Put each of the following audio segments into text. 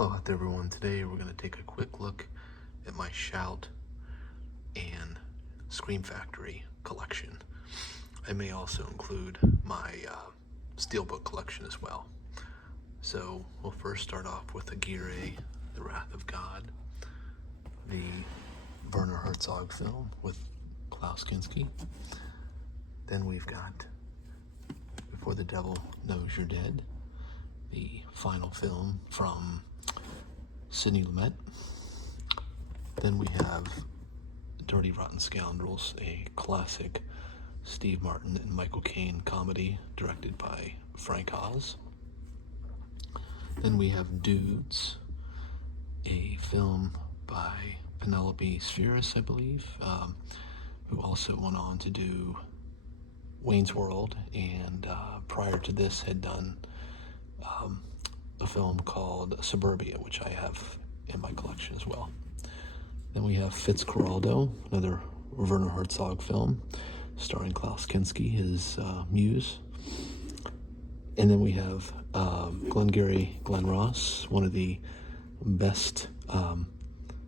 Hello out there everyone. Today we're going to take a quick look at my Shout and Scream Factory collection. I may also include my Steelbook collection as well. So we'll first start off with the BluRay, The Wrath of God, the Werner Herzog film with Klaus Kinski. Then we've got Before the Devil Knows You're Dead, the final film from Sidney Lumet. Then we have Dirty Rotten Scoundrels, a classic Steve Martin and Michael Caine comedy directed by Frank Oz. Then we have Dudes, a film by Penelope Spheris, I believe, who also went on to do Wayne's World, and prior to this had done a film called Suburbia, which I have in my collection as well. Then we have Fitzcarraldo, another Werner Herzog film starring Klaus Kinski, his muse. And then we have Glengarry Glen Ross, one of the best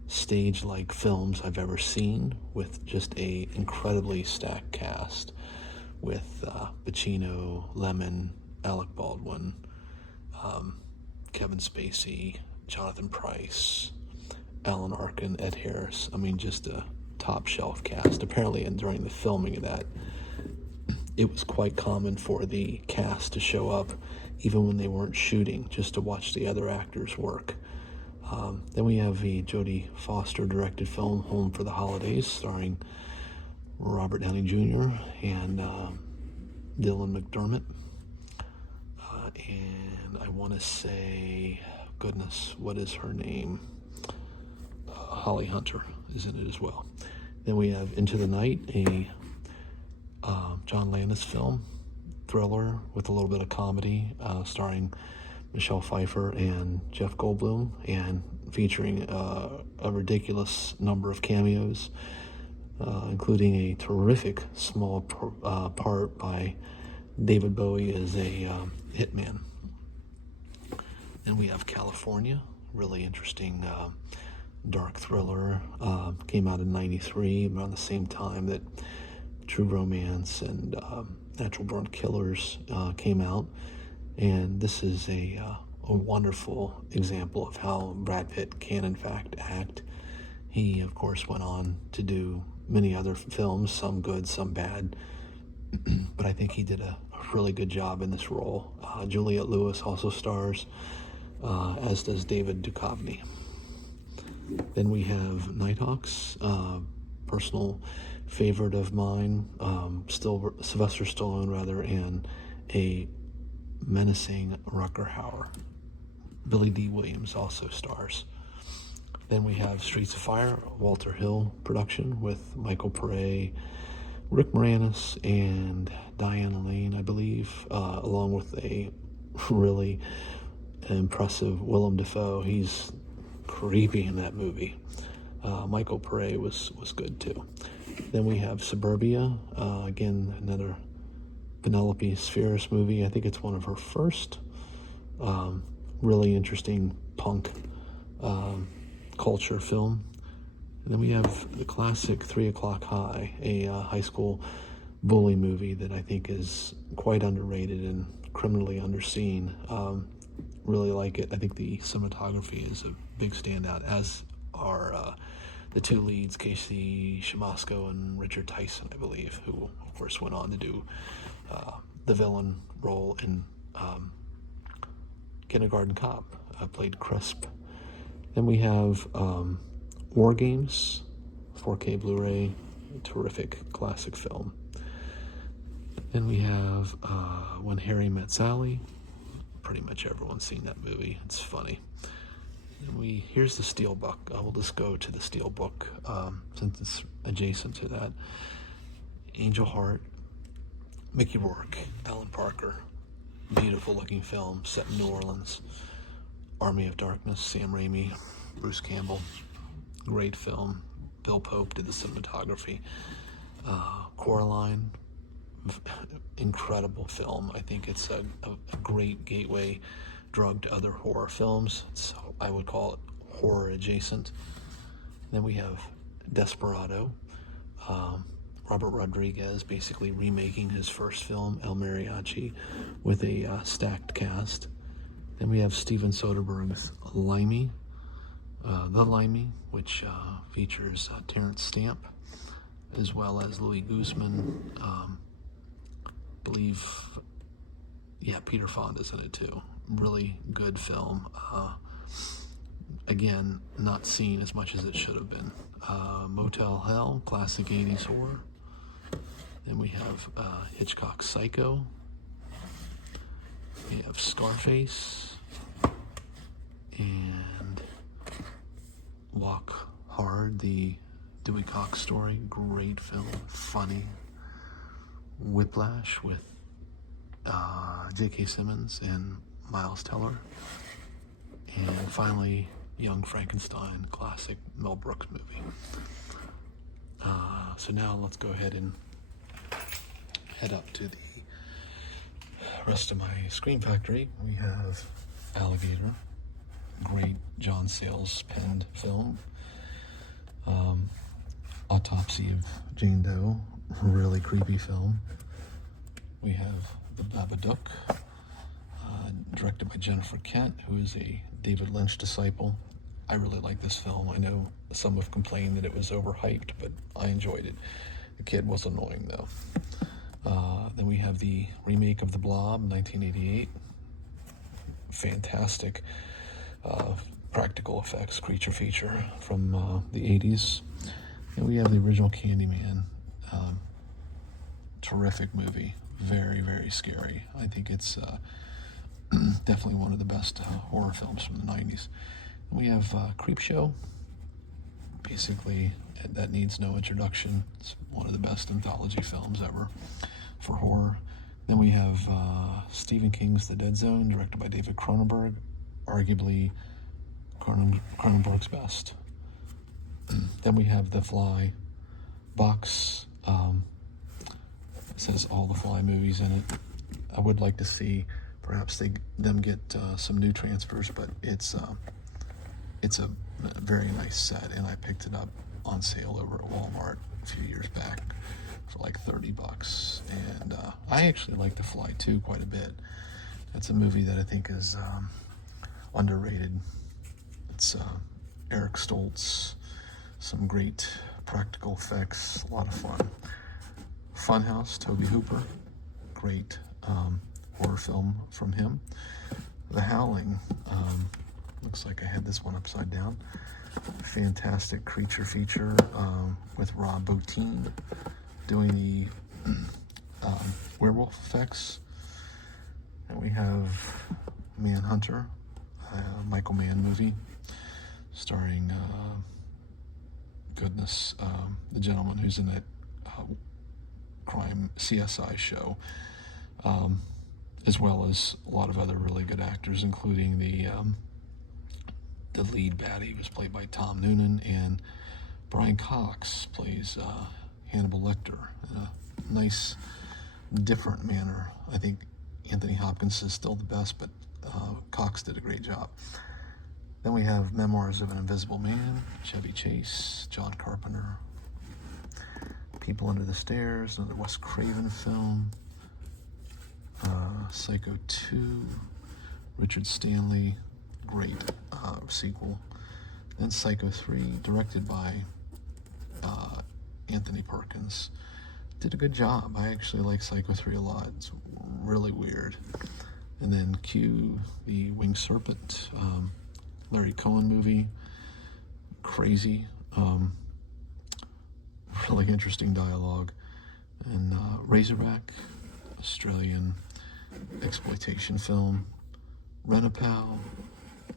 stage-like films I've ever seen, with just a incredibly stacked cast with Pacino, Lemon, Alec Baldwin, Kevin Spacey, Jonathan Pryce, Alan Arkin, Ed Harris. I mean, just a top shelf cast. Apparently, and during the filming of that, it was quite common for the cast to show up even when they weren't shooting, just to watch the other actors work. Then we have the Jodie Foster directed film Home for the Holidays, starring Robert Downey Jr. and Dylan McDermott. And I want to say, goodness, what is her name? Holly Hunter is in it as well. Then we have Into the Night, a John Landis film, thriller with a little bit of comedy, starring Michelle Pfeiffer and Jeff Goldblum, and featuring a ridiculous number of cameos, including a terrific small part by David Bowie as a hitman. Then we have California, really interesting dark thriller, came out in '93, around the same time that True Romance and Natural Born Killers came out. And this is a wonderful example of how Brad Pitt can in fact act. He of course went on to do many other films, some good, some bad, but I think he did a really good job in this role. Juliette Lewis also stars, as does David Duchovny. Then we have Nighthawks, personal favorite of mine, Sylvester Stallone rather, and a menacing Rutger Hauer. Billy D. Williams also stars. Then we have Streets of Fire, Walter Hill production with Michael Pare, Rick Moranis, and Diane Lane, I believe, along with a really impressive Willem Dafoe. He's creepy in that movie. Michael Pare was good too. Then we have Suburbia, again another Penelope Spheris movie. I think it's one of her first. Really interesting punk culture film. And then we have the classic 3 O'Clock High, a high school bully movie that I think is quite underrated and criminally underseen. Really like it. I think the cinematography is a big standout, as are the two leads, Casey Shamasco and Richard Tyson, I believe, who of course went on to do the villain role in Kindergarten Cop, played Crisp. Then we have War Games, 4K Blu-ray, terrific classic film. Then we have When Harry Met Sally. Pretty much everyone's seen that movie. It's funny. And here's the Steelbook. I will just go to the Steelbook since it's adjacent to that. Angel Heart, Mickey Rourke, Alan Parker, beautiful looking film set in New Orleans. Army of Darkness, Sam Raimi, Bruce Campbell, great film. Bill Pope did the cinematography. Coraline, incredible film. I think it's a great gateway drug to other horror films. It's I would call it horror adjacent. Then we have Desperado. Robert Rodriguez basically remaking his first film, El Mariachi, with a stacked cast. Then we have Steven Soderbergh's Limey, The Limey, which features Terrence Stamp, as well as Louis Guzman. Believe, yeah, Peter Fonda's in it too. Really good film. Again, not seen as much as it should have been. Motel Hell, classic 80s horror. Then we have Hitchcock's Psycho. We have Scarface. And Walk Hard, the Dewey Cox story. Great film, funny. Whiplash with J.K. Simmons and Miles Teller. And finally, Young Frankenstein, classic Mel Brooks movie. So now let's go ahead and head up to the rest of my Screen Factory. We have Alligator, great John Sayles penned film. Autopsy of Jane Doe, really creepy film. We have The Babadook, directed by Jennifer Kent, who is a David Lynch disciple. I really like this film. I know some have complained that it was overhyped, but I enjoyed it. The kid was annoying, though. Then we have the remake of The Blob, 1988. Fantastic practical effects creature feature from the 80s. And we have the original Candyman. Terrific movie. Very, very scary. I think it's definitely one of the best horror films from the 90s. We have Creepshow. Basically, that needs no introduction. It's one of the best anthology films ever for horror. Then we have Stephen King's The Dead Zone, directed by David Cronenberg. Arguably Cronenberg's best. Then we have The Fly box. It says all the Fly movies in it. I would like to see perhaps them get some new transfers, but it's a very nice set, and I picked it up on sale over at Walmart a few years back for like $30, and I actually like The Fly 2 quite a bit. It's a movie that I think is underrated. It's Eric Stoltz, some great practical effects, a lot of fun. Funhouse, Tobe Hooper, great horror film from him. The Howling, looks like I had this one upside down. Fantastic creature feature with Rob Bottin doing the werewolf effects. And we have Manhunter, Michael Mann movie, starring the gentleman who's in that crime CSI show, as well as a lot of other really good actors, including the lead baddie was played by Tom Noonan, and Brian Cox plays Hannibal Lecter in a nice, different manner. I think Anthony Hopkins is still the best, but Cox did a great job. Then we have Memoirs of an Invisible Man, Chevy Chase, John Carpenter. People Under the Stairs, another Wes Craven film. Psycho 2, Richard Stanley, great sequel. Then Psycho 3, directed by Anthony Perkins. Did a good job. I actually like Psycho 3 a lot. It's really weird. And then Q, the Winged Serpent, Larry Cohen movie. Crazy. Really interesting dialogue. And Razorback, Australian exploitation film. Rent-A-Pal,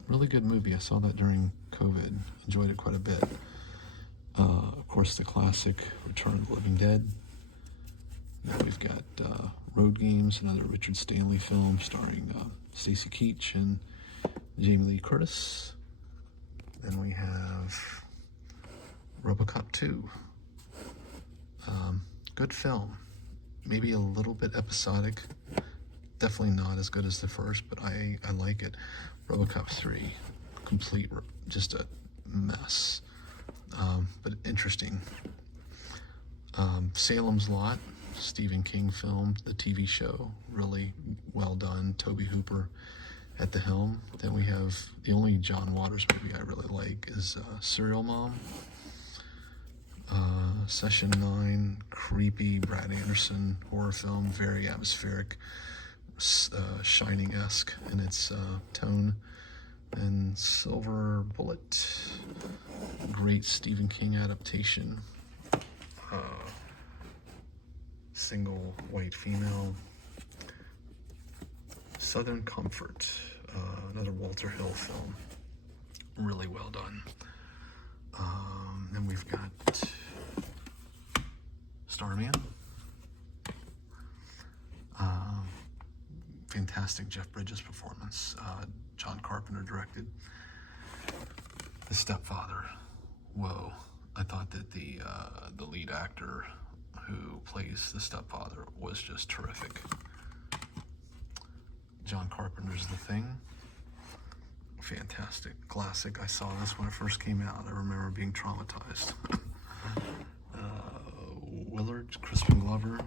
really good movie. I saw that during COVID. Enjoyed it quite a bit. Of course, the classic Return of the Living Dead. Now we've got Road Games, another Richard Stanley film starring Stacy Keach and Jamie Lee Curtis. Then we have RoboCop 2. Good film. Maybe a little bit episodic. Definitely not as good as the first, but I like it. RoboCop 3. complete, just a mess, but interesting. Salem's Lot, Stephen King film, the TV show, really well done. Toby Hooper at the helm. Then we have the only John Waters movie I really like is Serial Mom. Session 9, creepy Brad Anderson horror film, very atmospheric, Shining-esque in its tone. And Silver Bullet, great Stephen King adaptation. Single white female. Southern Comfort, another Walter Hill film, really well done. Then we've got Starman, fantastic Jeff Bridges performance. John Carpenter directed. The Stepfather, whoa! I thought that the lead actor who plays the stepfather was just terrific. John Carpenter's The Thing, fantastic, classic. I saw this when it first came out. I remember being traumatized. Willard, Crispin Glover.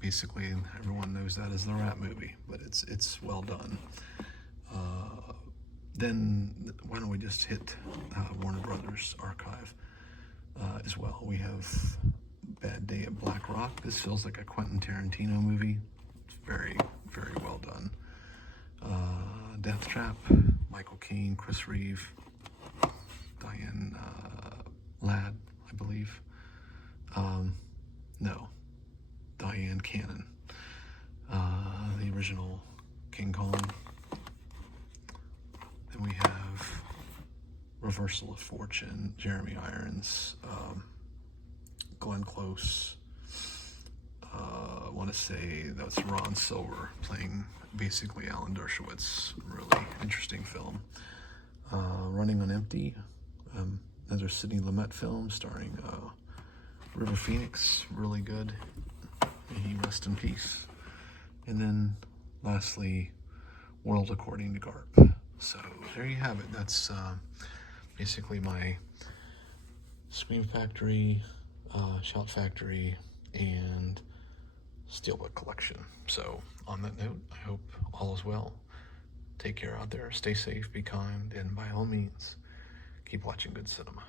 Basically, everyone knows that as the Rat movie, but it's well done. Then why don't we just hit Warner Brothers archive as well. We have Bad Day at Black Rock. This feels like a Quentin Tarantino movie. It's very, very well done. Death Trap, Michael Caine, Chris Reeve, Diane Ladd, I believe. No, Diane Cannon. The original King Kong. Then we have Reversal of Fortune, Jeremy Irons, Glenn Close. I want to say that's Ron Silver playing basically Alan Dershowitz. Really interesting film. Running on Empty, another Sidney Lumet film starring River Phoenix, really good. May he rest in peace. And then lastly, World According to Garp. So there you have it. That's basically my Scream Factory, Shout Factory, and Steelbook collection. So on that note, I hope all is well. Take care out there, stay safe, be kind, and by all means, keep watching good cinema.